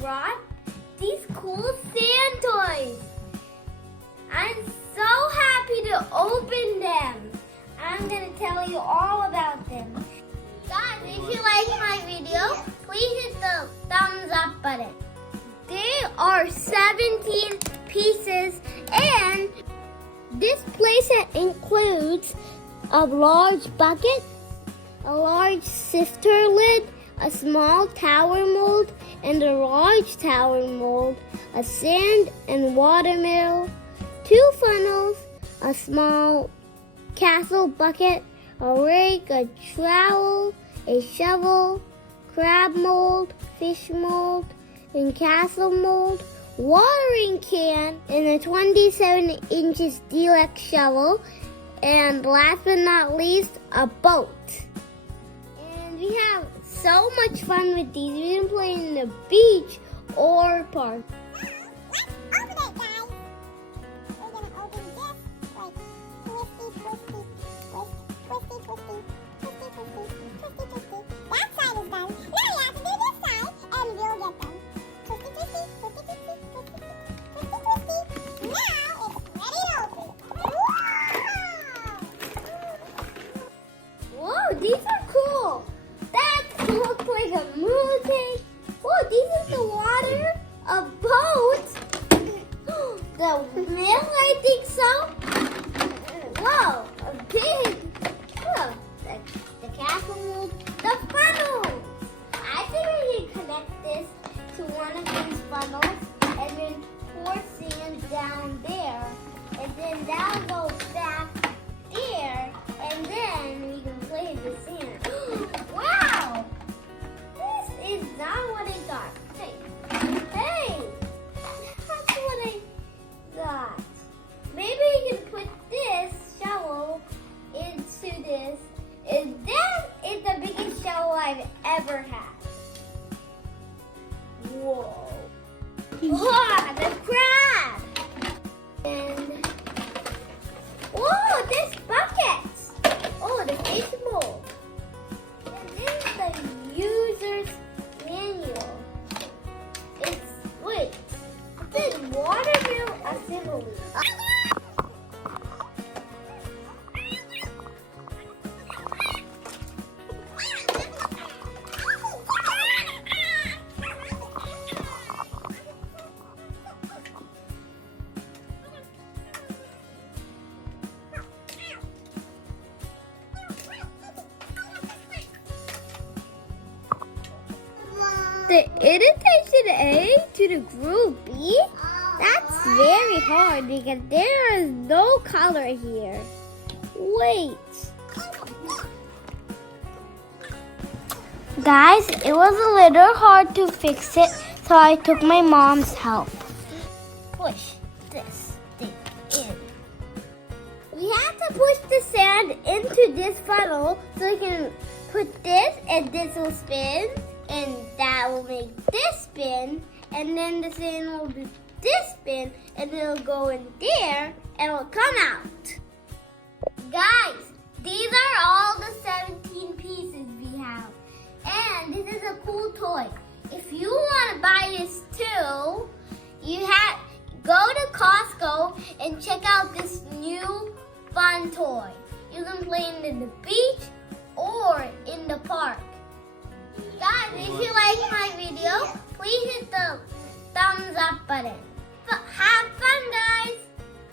brought these cool sand toys. I'm so happy to open them. I'm going to tell you all about them. Guys, if you like my video, please hit the thumbs up button. There are 17 pieces, and this playset includes a large bucket, a large sifter lid, a small tower mold, and a large tower mold, a sand and water mill, 2 funnels, a small castle bucket, a rake, a trowel, a shovel, crab mold, fish mold, and castle mold, watering can, and a 27 inches deluxe shovel, and last but not least, a boat. And we have so much fun with these. We can play in the beach or park. These are cool. That looks like a moon tank. Whoa, this is the water, a boat, the mill, I think so. Whoa, a big, whoa, the castle mold, the funnels. I think we can connect this to one of these funnels and then pour sand down there. And then that will go back there, and then we can play in the sand. Wow! This is not what I got. Hey! That's what I got. Maybe we can put this shovel into this. And that is the biggest shovel I've ever had. Whoa! Wow, the crab! And whoa, this bucket! Oh, the fish mold. And this is the user's manual. Wait, it says water mill assembly. The irritation A to the group B? That's very hard because there is no color here. Wait. Guys, it was a little hard to fix it, so I took my mom's help. Push this thing in. We have to push the sand into this funnel so we can put this and this will spin. And that will make this spin, and then the sand will do this spin, and it'll go in there, and it'll come out. Guys, these are all the 17 pieces we have, and this is a cool toy. If you want to buy this too, you have go to Costco and check out this new fun toy. You can play it in the beach or in the park. Guys, if you like my video, please hit the thumbs up button. Have fun, guys.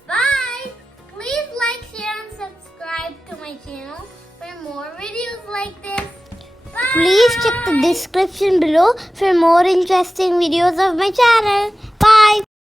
Bye. Please like, share, and subscribe to my channel for more videos like this. Bye. Please check the description below for more interesting videos of my channel. Bye.